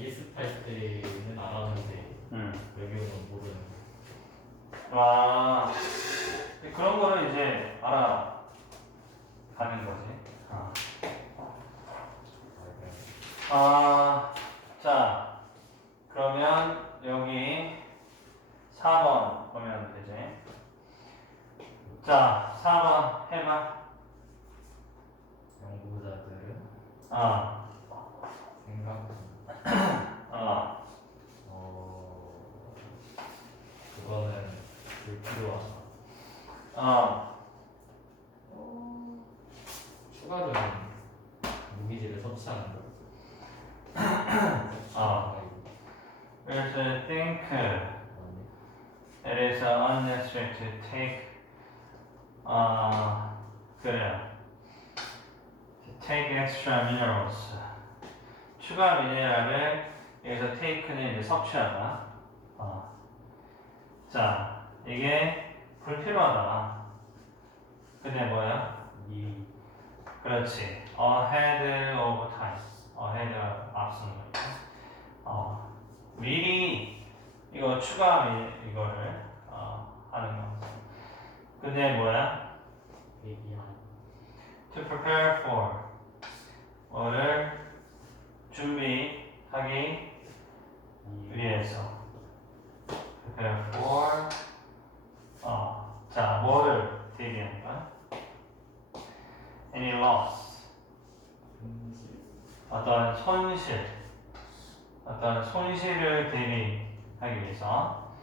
예습할 때는 알았는데 음. 외교는 모르는 거. 아 그런 거를 이제 알아 가는 거지. 아. 아, 자, 그러면 여기 4번 보면 되지. 자, 4번 해봐. 연구자들은 어, 생각 어, 어 그거는 불필요하다. 어, 추가적인 무기질을 섭취하는 거. 아. 그래서 think it is unnecessary to take, 어, 그래. To take extra minerals. 추가 미네랄을 여기서 take는 이제 섭취하다. 어. 자, 이게 불필요하다. 근데 뭐야? 이 그렇지. ahead of time. ahead 앞서는 거니까. 어, 미리 이거 추가 미, 이거를 어, 하는 거. 근데 뭐야? to prepare for 뭐를 준비하기 이 위해서 prepare for 어, 자 뭐를 대비하는 거야? any loss 어떤 손실, 어떤 손실을 대비하기 위해서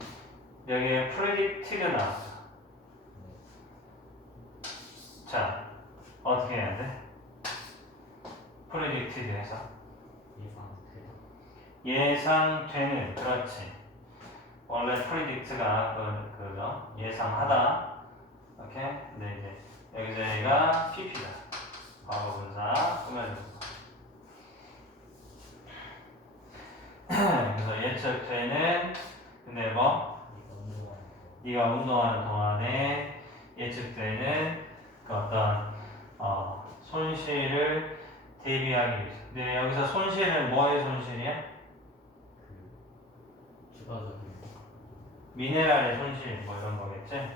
여기에 predict가 나왔어. 자, 어떻게 해야 돼? predicted 해서 예상되다. 예상되는, 그렇지. 원래 predict가 그, 그거 예상하다. 오케이? 근데 이제 여기서 얘가 PP다. 과거 분사 꾸며주는 거. 그래서 예측되는 근데 뭐. 네가 운동하는 동안에 예측되는 그 어떤 어, 손실을 대비하기 위해서. 근데 여기서 손실은 뭐의 손실이야? 그 추가적인 미네랄의 손실 뭐 이런 거겠지?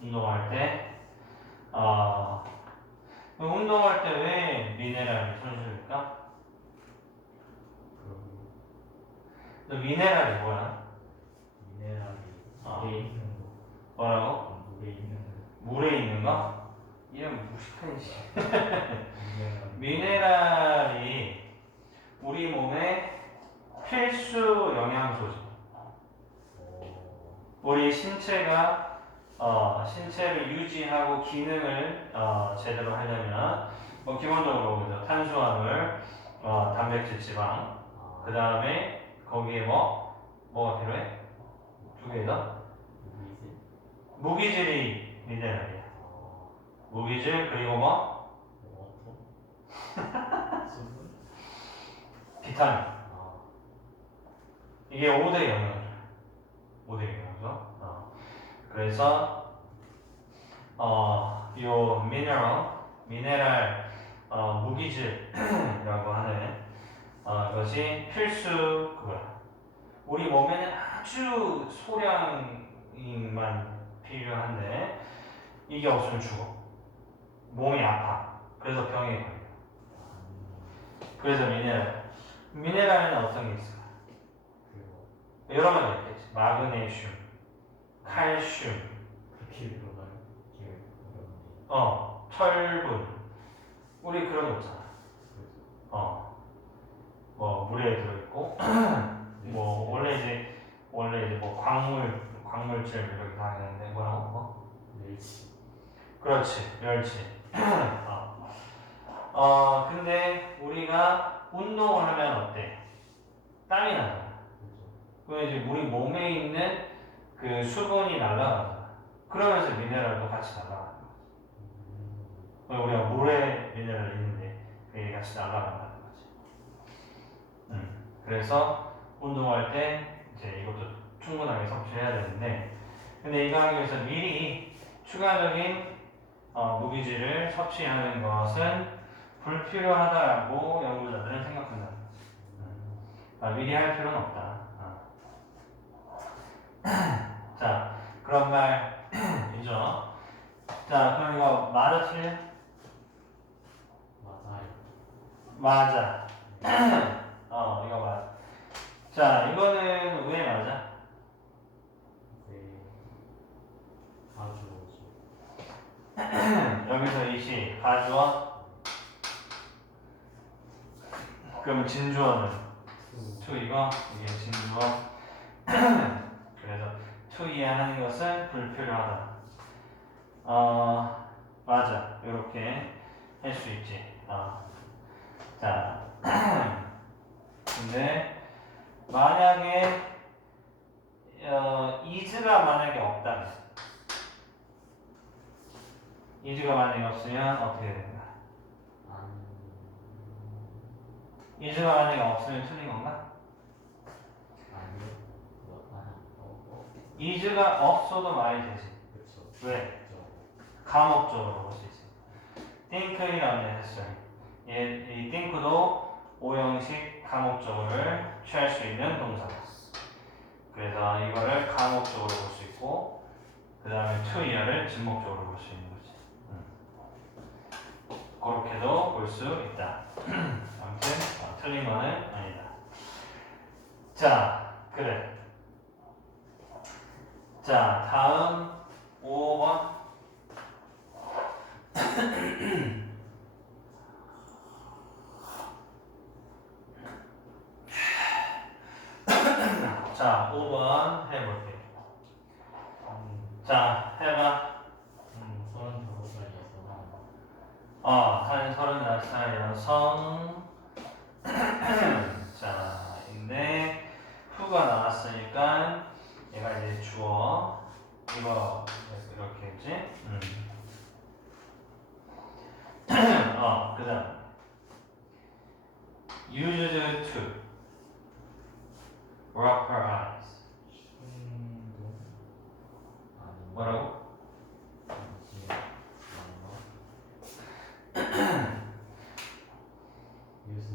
운동할 때 어, 그럼 운동할 때 왜 미네랄이 손실일까? 그 미네랄이 뭐야? 미네랄이 아. 물에 있는 거. 뭐라고? 물에 있는 거. 물에 있는 거? 이런 무식한 씨. 미네랄. 미네랄이 우리 몸의 필수 영양소지. 어. 우리 신체가 어, 신체를 유지하고 기능을 어, 제대로 하려면 뭐 기본적으로? 탄수화물, 어, 단백질, 지방, 아. 그 다음에 거기에 뭐 뭐가 필요해? 두개 더? 무기질. 무기질이 미네랄이야. 어. 무기질 그리고 뭐. 비타민. 아. 이게 5대 영양소. 5대 영 양소. 어. 그래서 어, 요 미네랄, 미네랄 어, 무기질이라고 하는 어, 것이 필수 그거야. 우리 몸에는 아주 소량만 필요한데 이게 없으면 죽어. 몸이 아파. 그래서 병에 걸려. 그래서 미네랄. 미네랄에는 어떤 게 있을까? 그리고 여러 가지 있겠지. 마그네슘, 칼슘, 게 어렵네. 어, 철분. 우리 그런 거 있잖아. 어, 뭐 물에 들어있고, 뭐 원래 이제 원래 이제 뭐 광물, 광물질 이렇게 다 있는데 뭐라고 뭐? 멸치. 그렇지, 멸치. 어. 어, 근데 우리가 운동을 하면 어때? 땀이 나잖아. 그럼 이제 우리 몸에 있는 그 수분이 날아가잖아. 그러면서 미네랄도 같이 거지. 음. 우리가 물에 미네랄이 있는데 그게 같이 날아간다는 거지. 음. 그래서 운동할 때 이제 이것도 충분하게 섭취해야 되는데 근데 이거 하기 위해서 미리 추가적인 어, 무기질을 섭취하는 것은 불필요하다라고 연구자들은 생각한다는 거지. 음. 아, 미리 할 필요는 없다. 어. 자, 그런 말 있죠? 자, 그럼 이거 맞아 틀려? 맞아요. 맞아. 어, 이거 맞아. 자, 이거는 왜 맞아? 네. 가져오죠. 여기서 이시 가주어. 그럼 진주어는 투. to 이거 이게 진주어. 이해하는 것은 불필요하다. 어 맞아 이렇게 할 수 있지. 어. 자 근데 만약에 어 is가 만약에 없다면 is가 만약에 없으면 어떻게? 안. is가 만약에 없으면 틀린 건가? 아니요. 뭐, 아, 어, 어. is가 없어도 말이 되지. 왜? 감옥적으로 볼 수 있어. think이라는 했어요. 얘, 이 think도 오형식 감옥적어를 취할 수 있는 동사. 그래서 이거를 감옥적으로 볼 수 있고, 그 다음에 to 이어를 진목적으로 볼 수 있는 거지. 음. 그렇게도 볼 수 있다. 아무튼 어, 틀린 거는 아니다. 자, 그래. 자, 다음 5번. 자, 5번 해볼게. 음, 자, 해봐. 음, 서른 다섯 살 여성. 어, 한 34살 여성. 자, 인데, 후가 나왔으니까, 얘가 이제 주어. 이거, 이렇게 했지? 음. 어, 그 다음. used to rub her eyes. 충동. 아니. 뭐라고? 아니지. 아닌가? 유스.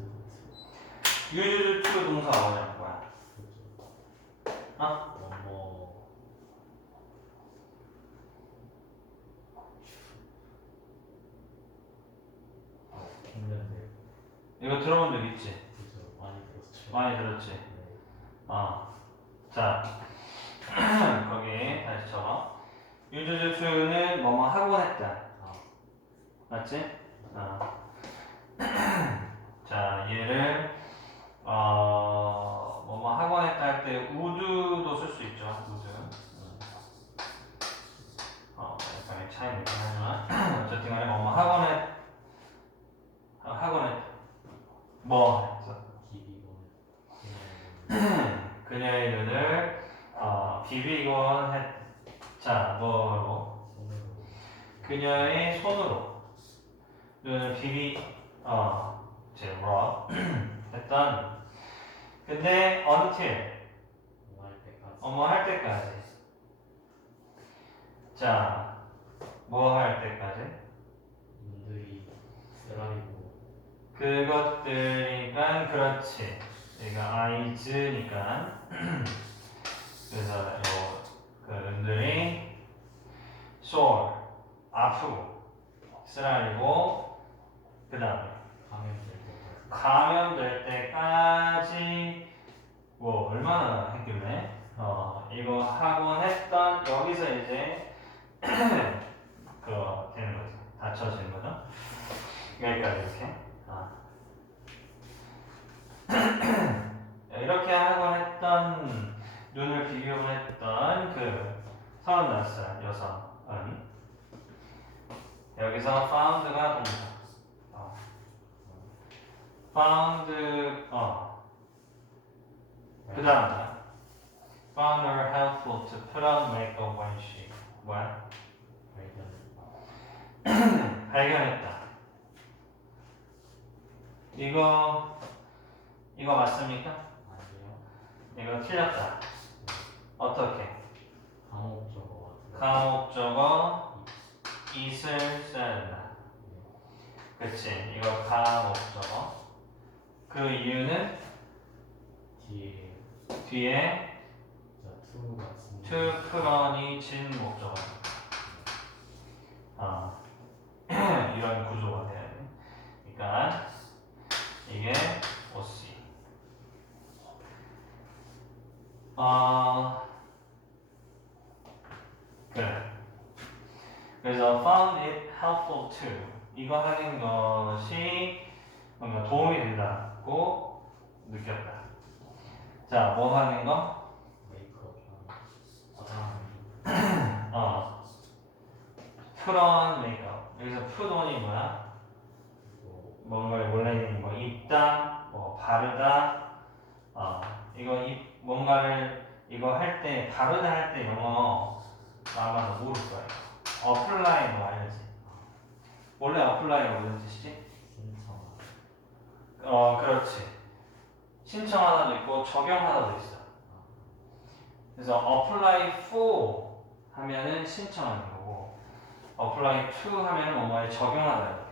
used to 동사 뭐냐는 거야? 그죠. 어? 뭐뭐. 아, 했는데. 이거 들어본 적 있지? 그죠. 많이 들었죠. 많이 들었지? 네. 어. 자, 거기 다시 적어. used to는 뭐뭐 하곤 했다. 아, 맞지? 어. 자, 얘를 어, 뭐뭐 하곤 했다 할 때 would도 쓸 수 있죠. would. 음. 어, 약간의 차이는 있긴 하지만 어쨌든 간에 뭐뭐 하곤 했 어, 하곤 했 뭐 그녀의 눈을 어, 비비곤 했. 자, 뭐로? 그녀의 손으로 눈을 비비 어 이제 rub 했던. 근데 until 어머 할 때까지. 자, 뭐 할 때까지? 눈들이 쓰라리고 그것들이니까 그렇지. 얘가 eyes니까. 그래서 요그 눈들이 sore 아프고 쓰라리고 그 다음에 감염될 때까지 뭐 얼마나 했길래 어 이거 하곤 했던 여기서 이제 그거 되는 거죠 다쳐지는 거죠 여기까지 이렇게 아. 이렇게 하곤 했던 눈을 비교를 했던 그 서른 살 여성은 여기서 found가 동사 어. found 어. 그 다음 found her helpful to put on makeup when she 뭐야? 발견 발견했다. 이거 이거 맞습니까? 아니요 이거 틀렸다. 어떻게? 감옥적어 같은 가목적어 it을 써야 된다. 그치? 이거 가목적어. 그 이유는 뒤에 뒤에 to 풀어니 진 목적어. 아 이런 구조가 돼야 돼. 그러니까 이게 OC. 어 그래. 그래서 found it helpful to 이거 하는 것이 뭔가 도움이 된다고 느꼈다. 자, 뭐 하는 거? 메이크업 어. on makeup. 여기서 on이 뭐야? 뭔가를 원래는 뭐 입다, 뭐 바르다. 어. 이거 입 뭔가를 이거 할 때 바르다 할 때 영어 아마 너 모를 거야. apply 너 알지? 원래 apply가 무슨 뜻이지? 어, 그렇지. 신청하다도 있고 적용하다도 있어. 그래서 apply for 하면은 신청하는 거고 apply to 하면은 뭔가에 적용하다 이렇게.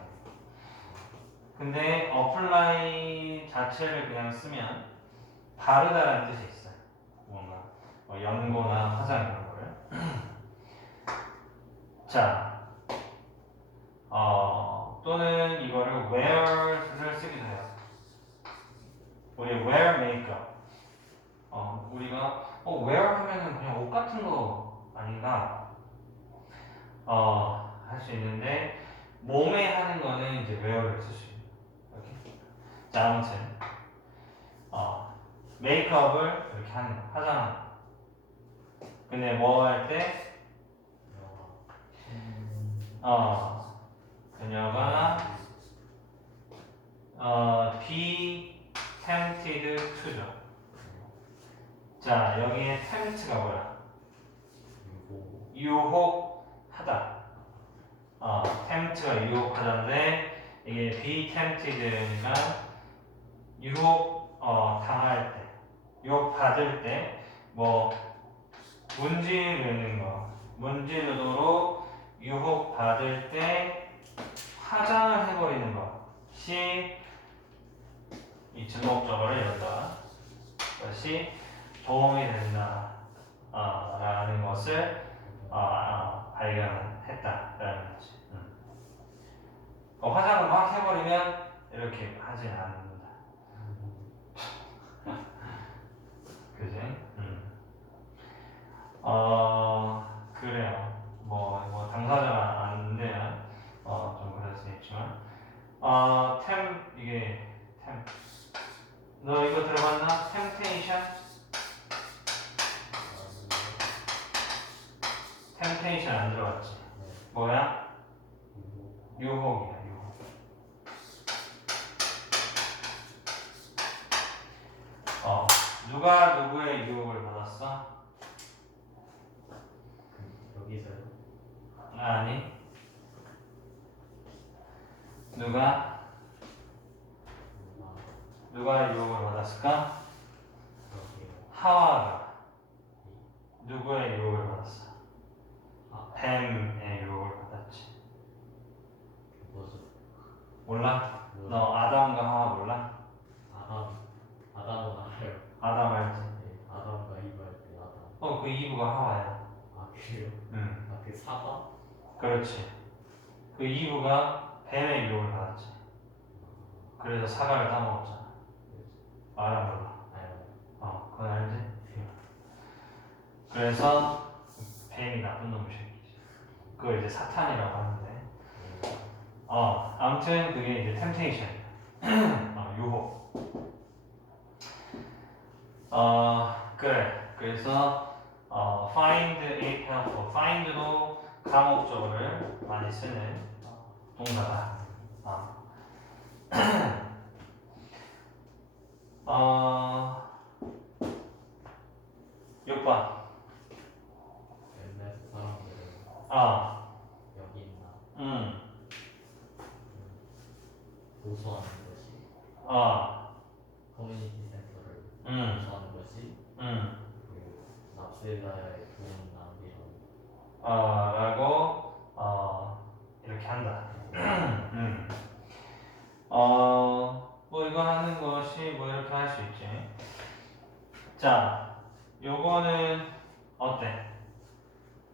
근데 apply 자체를 그냥 쓰면 바르다라는 뜻이 있어요. 뭔가 뭐 연고나 화장 이런 거를. 자, 어, 또는 이거를 wear를 쓰기도 해요. 우리 wear makeup. 어, 우리가 어, wear 하면은 그냥 옷 같은 거 아닌가? 어, 할 수 있는데 몸에 하는 거는 이제 wear를 쓸수 있는. 이렇게. 자, 아무튼 어, 메이크업을 이렇게 하는 거, 거. 근데 뭐 할 때, 어, 그녀가 어, be tempted to죠. 자, 여기에 tempt가 뭐야? 유혹하다. 어, tempt가 유혹하다인데 이게 be tempted니까 유혹 어, 당할 때, 유혹 받을 때, 뭐 문지르는 거, 문지르도록 유혹 받을 때 화장을 해버리는 것이 이 주목적어를 연다. 것이 도움이 된다. 어, 라는 것을 어, 어, 발견했다라는 거지. 음. 어, 화장을 막 해버리면 이렇게 하진 않는다. 그지? 음. 어, 그래요. 뭐, 뭐 당사자가 안 되면 어, 좀 그럴 수 있지만 어, 템 이게 템. 너 이거 들어봤나? temptation? temptation 안 들어봤지? 뭐야? 유혹이야, 유혹. 어, 누가 누구의 유혹을 받았어? 여기서요 아니. 누가 누가 누가 유혹을 받았을까? 여기요 하와가 누구의 유혹을 받았어? 아. 뱀의 유혹을 받았지. 뭐죠 몰라? 뭐, 너 아담과 하와 몰라? 아담 아담은 알아요 아담 알지? 네 아담과 이브 할때 아담 어, 그 이브가 하와야. 아 그래요 응. 아그 사과 그렇지. 그 이브가 뱀의 유혹을 받았지. 그래서 사과를 따먹었잖아. 알아 몰라? 알아요 어, 그건 알지? 그래서 뱀이 나쁜 놈의 새끼지. 그걸 이제 사탄이라고 하는데. 네. 어, 아무튼 그게 이제 temptation. 어, 유혹. 어, 그래. 그래서 어, find it helpful. find도 감옥적어를 많이 쓰는 동사다. 어. 어, 6번. 옛날 사람들은 어, 여기 있나 음, 보수하는 것이 어, 커뮤니티 센터를 음, 보수하는 것이 음. 그 납세자의 돈 낭비라고 어, 라고 어, 이렇게 한다. 음. 어, 뭐 이거 하는 것이 뭐 이렇게 할 수 있지. 자, 요거는 어때?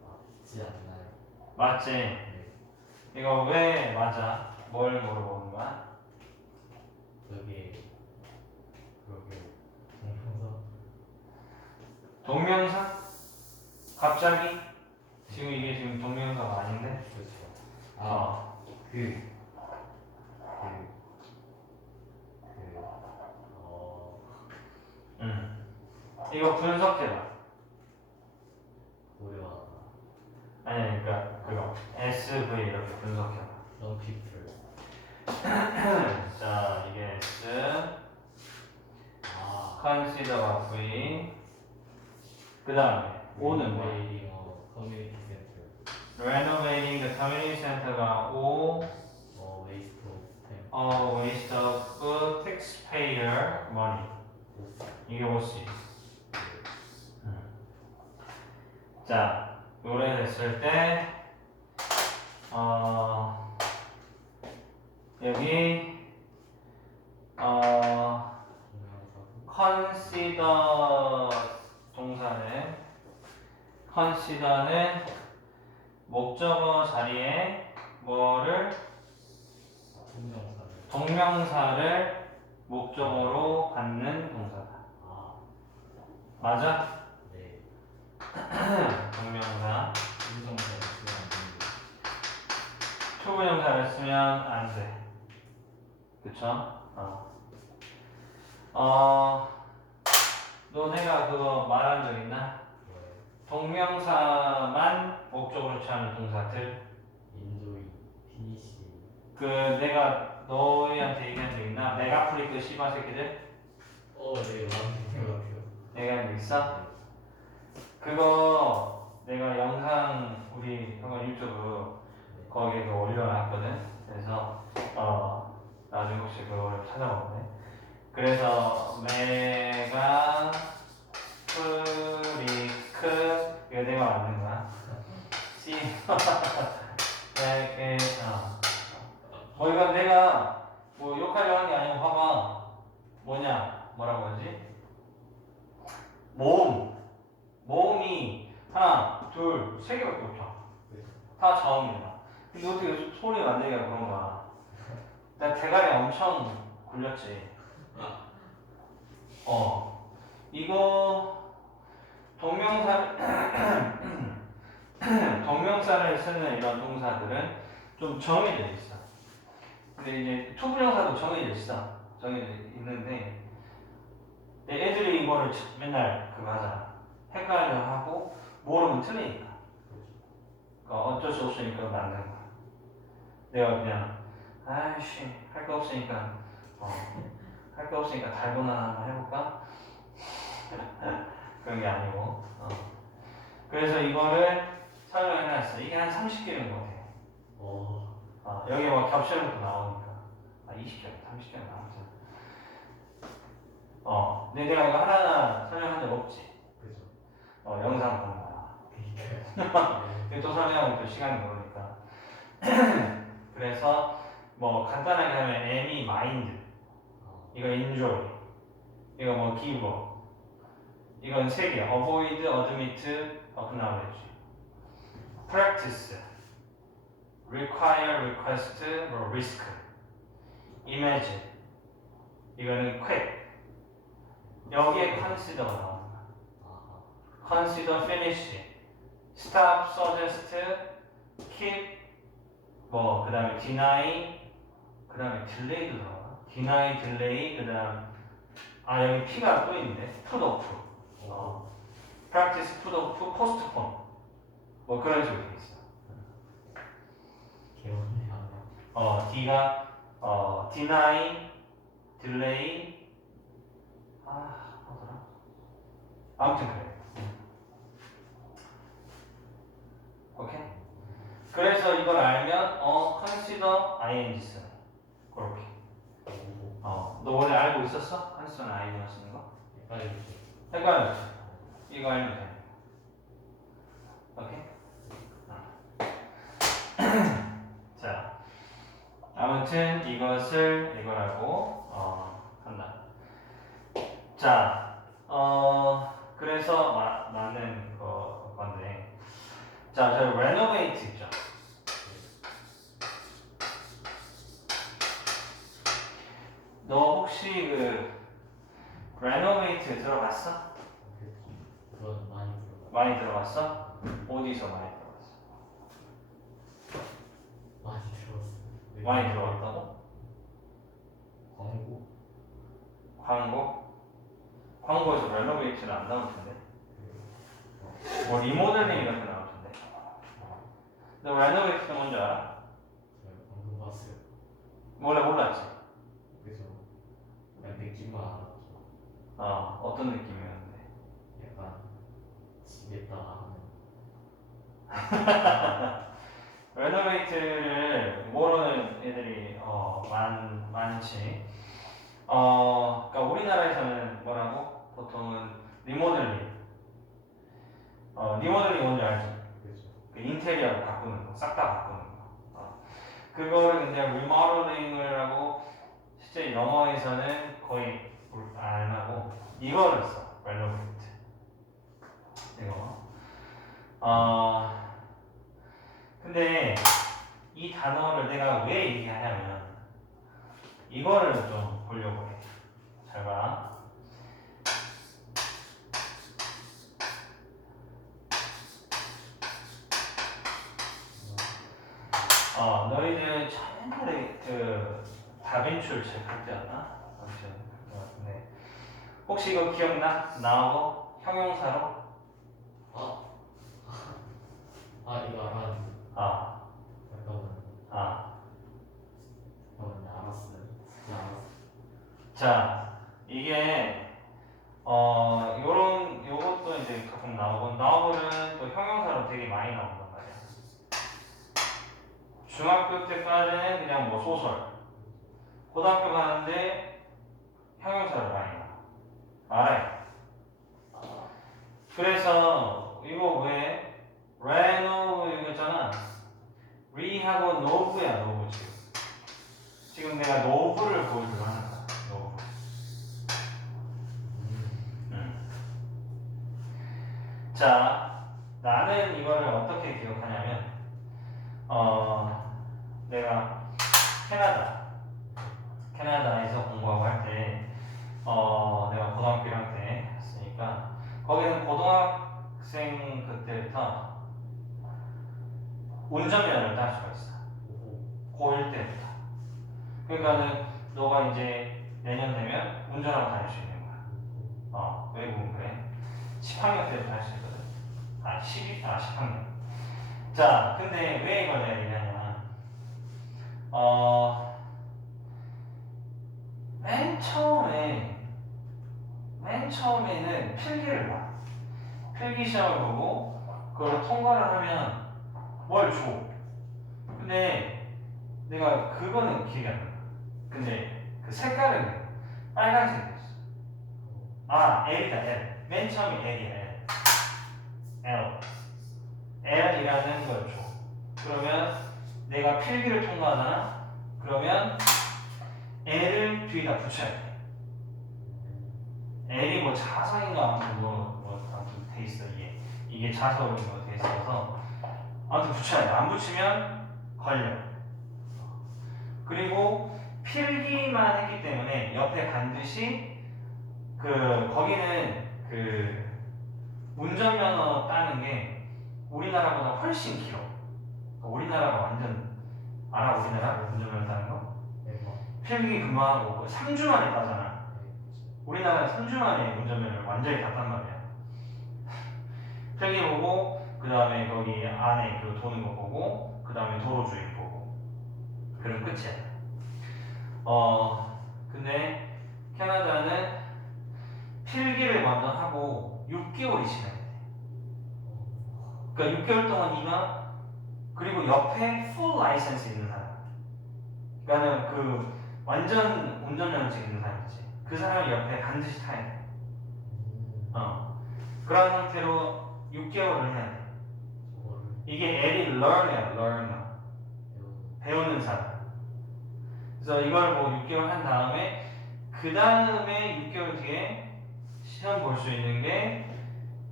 맞지 않나요? 맞지? 네. 이거 왜 맞아? 뭘 물어보는 거야? 그게 그러게 동영상 동명사? 갑자기? 지금 이게 지금 동명사가 아닌데? 그렇죠. 어. 아그 그, 그, 어, 음. 이거 분석해봐. 고려하다. 아니, 그러니까 그거 SV 이렇게 분석해봐. Some people. 자, 이게 S, 아, consider가 V, 그 다음에 O는 뭐야? Renovating a community center. Renovating the community center가 O, 어, waste of time. 어, waste of taxpayer money. 이게 OC. 자, 요래 됐을 때, 어, 여기, 어, consider 동사는, consider는 목적어 자리에 뭐를, 동영상을. 동명사를 목적어로 갖는 동사다. 아, 맞아? 네. 동명사. 안 되는데. 초보형사를 쓰면 안 돼. 그쵸? 어. 어, 너 내가 그거 말한 적 있나? 동명사만 목적으로 취하는 동사들. 인조이, 피니시. 그 내가 너희한테 얘기한 적 있나? 메가프리크 씨바 새끼들? 어, 네, 맞는 것 같아요. 얘기한 적 있어? 그거 내가 영상 우리 형아 유튜브 네. 거기에 그 올려놨거든. 그래서 어 나중에 혹시 그걸 찾아보네. 그래서 메가 프리크 이거 내가 만든 거야. 시 메게 어. 뭐 이건 내가 뭐 욕하려 하는 게 아니고 봐봐. 뭐냐 뭐라고 하지? 모음 모음이 하나 둘 세 개밖에 없죠. 다 자음이야. 근데 어떻게 소리 만들기가 그런 거야. 나 대가리 엄청 굴렸지. 어. 이거 동명사 동명사를 쓰는 이런 동사들은 좀 정해져 있어. 근데 이제 투부정사도 정해져 있어. 정해져 있는데 애들이 이거를 맨날 그거 하잖아. 헷갈려 하고 모르면 틀리니까. 그러니까 어쩔 수 없으니까 만든 거야. 내가 그냥 아이씨 할 거 없으니까 어, 할거 없으니까 달고나 한번 해볼까? 그런 게 아니고 어. 그래서 이거를 설명해놨어. 이게 한 30개인 것 같아. 어, 어, 여기 뭐 겹치는 것도 나오니까 아 20개, 30개 나오잖아. 어, 근데 내가 이거 하나하나 설명한 적 없지. 그죠. 어, 영상 보는 거야. 그니까요. 근데 또 설명하면 또 시간이 모르니까. 그래서 뭐 간단하게 하면 M이 마인드, 어, 이거 enjoy, 이거 뭐 give, 이건 세 개. avoid, admit, acknowledge. practice, require, request, 뭐 risk, imagine. 이거는 quit. 여기에 consider가. 아하. consider, finish, stop, suggest, keep, 뭐 그 다음에 deny, 그 다음에 delay도 들어가. Deny, delay, 그 다음 아 여기 P가 또 있네. put off, 어, practice, put off, postpone, 뭐 그런 식으로 돼 있어. 개운해요. 어 D가 어 deny, delay, 아 뭐더라? 아무튼 그래. 오케이. 그래서 이걸 알면 어 consider ing 어 너 원래 알고 있었어? consider ing 쓰는 거? 헷갈리죠. 헷갈렸어 이거 알면 돼 오케이 어. 자 아무튼 이것을 이거라고 어 한다 자 어 그래서 마, 맞는 거 건데 자, 저 renovate 있죠. 너 혹시 그 renovate 들어봤어? 그건 많이 들어가. 많이 들어봤어? 어디서 많이 들어봤어? 많이 들었어. 많이 들어봤다고? 광고. 광고? 광고에서 renovate는 안 나올 텐데. 뭐 리모델링 이런 거 나올 텐데. 너 renovate가 뭔지 알아? 제가 방금 봤어요. 원래 몰랐지? 그냥 알았죠. 어, 어떤 느낌이었는데? 약간 집에다가 하는 레노베이트를 모르는 애들이 어, 많, 많지. 어, 그러니까 우리나라에서는 뭐라고? 보통은 리모델링. 어, 리모델링 뭔지 알지? 그래서 그 인테리어를 바꾸는 거, 싹 다 바꾸는 거. 어. 그거를 근데 리모델링을 하고 실제 영어에서는 거의 안 하고 이거를 써. 레노베이트. 이거. 어, 근데 이 단어를 내가 왜 얘기하냐면 이거를 좀 보려고 해. 잘 봐. 어, 너희들 옛날에 그 다빈출 책할 때였나? 아무튼 같은데 혹시 이거 기억나? 나하고 형용사로? 아, 아 이거 알았는데 아, 잠깐만 아. 잠깐만 알았어요. 진짜 알았어. 자, 이게 어 요런 요것도 이제 가끔 나오고 나오고는 또 형용사로 되게 많이 나온단 말이야. 중학교 때까지는 그냥 뭐 소설. 고등학교 가는데 형용사를 많이. 알아요. 그래서 이거 왜 레노 이거잖아. 리하고 노브야 노브 지금. 지금 내가 노브를 보여주려 하는 거야. 노브. 음. 자, 나는 이거를 어떻게 기억하냐면, 어, 내가 캐나다, 캐나다에서 공부하고 할 때, 어, 내가 고등학교 1학년 때 했으니까, 거기는 고등학생 그때부터 운전면허를 딸 수가 있어. 오, 고1 때부터. 그러니까는 너가 이제 내년 되면 운전하고 다닐 수 있는 거야. 어, 외국은 그래. 10학년 때부터 할 수 있거든. 아, 12, 아, 10학년. 자, 근데 왜 이걸 내가 얘기하냐면, 어, 맨 처음에, 맨 처음에는 필기를 봐. 필기 시험을 보고, 그걸 통과를 하면 뭘 줘. 근데 내가 그거는 기억이 안 나. 근데 그 색깔은 빨간색이었어. 아, L이다, L. 맨 처음에 L이야, L. L. L이라는 걸 줘. 그러면 내가 필기를 통과하잖아? 그러면 뒤에다 붙여야 돼. L이 뭐 자석인가 아무튼 뭐, 뭐 아무튼 돼 있어, 이게. 이게 자석으로 돼 있어서 아무튼 붙여야 돼. 안 붙이면 걸려. 그리고 필기만 했기 때문에 옆에 반드시 그 거기는 그 운전면허 따는 게 우리나라보다 훨씬 길어. 우리나라가 완전 알아 우리나라 운전면허 따는 거? 필기 금방 하고 3주 만에 따잖아. 네, 우리나라는 3주 만에 운전면허를 완전히 땄단 말이야. 필기 보고 그 다음에 거기 안에 그 도는 거 보고 그 다음에 도로 주행 보고 그럼 끝이야. 어 근데 캐나다는 필기를 먼저 하고 6개월이 지나야 돼. 그러니까 6개월 동안 네가 그리고 옆에 풀 라이센스 있는 사람. 그러니까는 그 완전 운전면허증 있는 사람 있지. 그 사람이 옆에 반드시 타야 돼. 음, 어. 그런 상태로 6개월을 해야 돼. 이게 L이 learn이야, learner. 배우는 배우는 사람. 그래서 이걸 뭐 6개월 한 다음에 그 다음에 6개월 뒤에 시험 볼 수 있는 게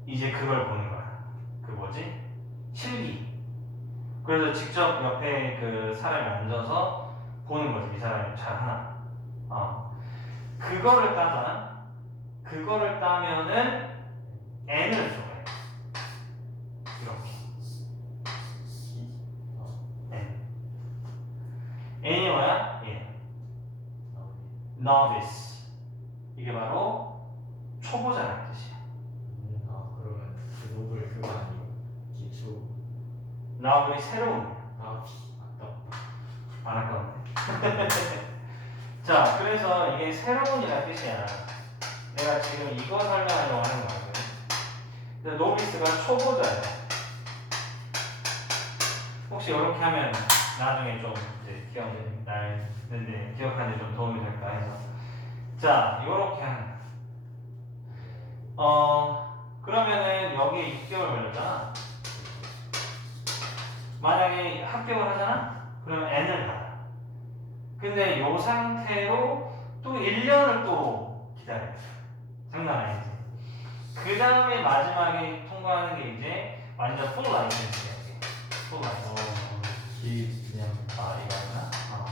이제 그걸 보는 거야. 그 뭐지? 실기. 그래서 직접 옆에 그 사람이 앉아서 보는 거지. 이 사람이 잘하나. 어. 그거를 따잖아. 그거를 따면은 n을 줘요. 이렇게. n. n이 뭐야? 예. novice. 이게 바로 초보자라는 뜻이야. 음, 아 그러면 그 노블 그거 아니고 기초 novel이 새로운. 아 비- 아깝다 안 아까운데. 자, 그래서 이게 새로운이라는 뜻이야. 내가 지금 이거 설명하려고 하는 거거든. 근데 노비스가 초보자야. 혹시 이렇게 하면 나중에 좀 이제 기억나는데 기억하는 데 좀 도움이 될까 해서. 자, 이렇게 하는 거야. 어, 그러면은 여기에 6개월 걸렸잖아. 만약에 합격을 하잖아? 그러면 N을 받아. 근데 이 상태로 또 1년을 또 기다려. 장난 아니지. 그 다음에 마지막에 통과하는 게 이제 완전 풀 라이센스야. 이게. 풀 라이센스. 기 그냥 아, 이거구나. 어.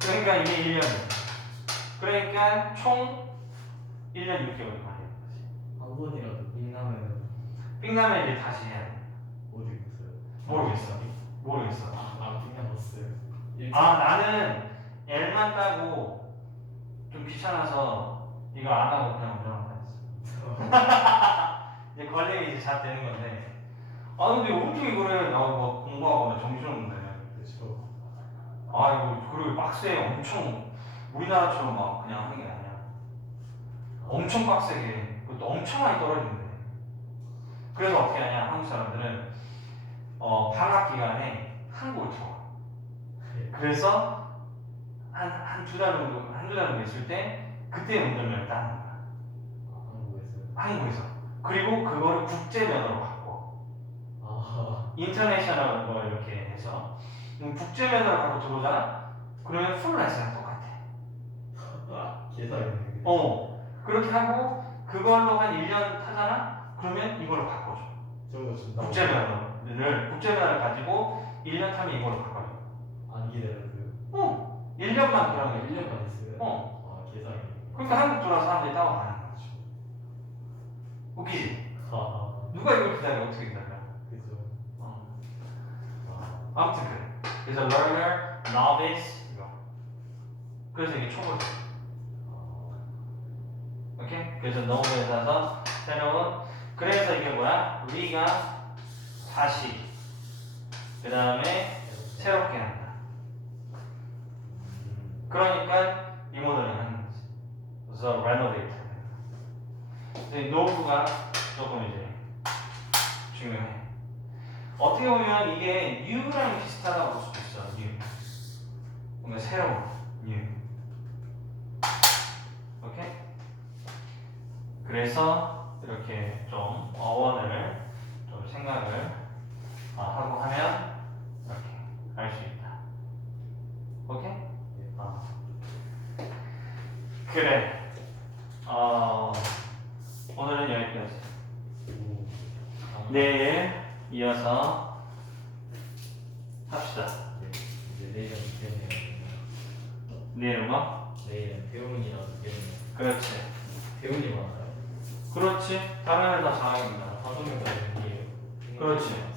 그러니까 이게 1년이야. 그러니까 총 1년 6개월이 걸리는 거지. 한 번이라도 빙나면은 삥나면 이제 다시 해야 돼. 모르겠어요 모르겠어. 모르겠어. 아안 빙나봤어요 아 나는 L만 따고 좀 귀찮아서 이거 안 하고 그냥 운전을 다녔어. 이제 걸리면 이제 잘 되는 건데. 아 근데 어떻게 그래? 나뭐 공부하거나 정신없는데. 그렇죠 아 이거 그리고 빡세 엄청 우리나라처럼 막 그냥 하는 게 아니야. 엄청 빡세게 그것도 엄청 많이 떨어지는데. 그래서 어떻게 하냐 한국 사람들은 어 방학 기간에 한국을 들어와. 그래서 한 한 두 달 정도 한두 달 정도 있을 때 그때 운전면허를 따는 거야. 한국에서. 그리고 그거를 국제 면허로 바꿔. 아 인터내셔널 뭐 이렇게 해서 음, 국제 면허를 갖고 들어오잖아. 그러면 풀 라이센스 똑같아. 계산했네 어. 그렇게 하고 그걸로 한 1년 타잖아. 그러면 이걸로 바꿔줘. 국제 면허를 국제 면허를 가지고 1년 타면 이걸로 바꿔 기다려줘요 어. 1년만 그러면. 1년만 있어요? 어. 아 계산이 그러니까 한국 들어와서 사람들이 따고 가는 거지. 웃기지? 아 누가 이걸 기다려? 어떻게 기다려? 그죠 어. 아 아무튼 그래. 그래서 learner, novice 이거. 그래서 이게 초보자. 오케이? 그래서 nove에 따라서 새로운. 그래서 이게 뭐야? 우리가 다시 그 다음에 새롭게 한다. 음, 그러니까 리모델링 하는 거지. 그래서 renovate. 근데 노브가 조금 이제 중요해. 어떻게 보면 이게 new랑 비슷하다고 볼 수도 있어. new. 뭔가 새로운 new. 오케이? 그래서 이렇게 좀 어원을 좀 생각을 어, 하고 하면 이렇게 알 수 있다. 오케이? 어. 그래. 어, 오늘은 여기까지. 오. 아, 내일 이어서 합시다. 네, 이제 내일은 배우네요 내일 뭐? 내일은 배우이라도 배우네요 그렇지. 배우님 많아요? 그렇지. 다른 애다 장학입니다. 다섯 명다 배우이에요 그렇지.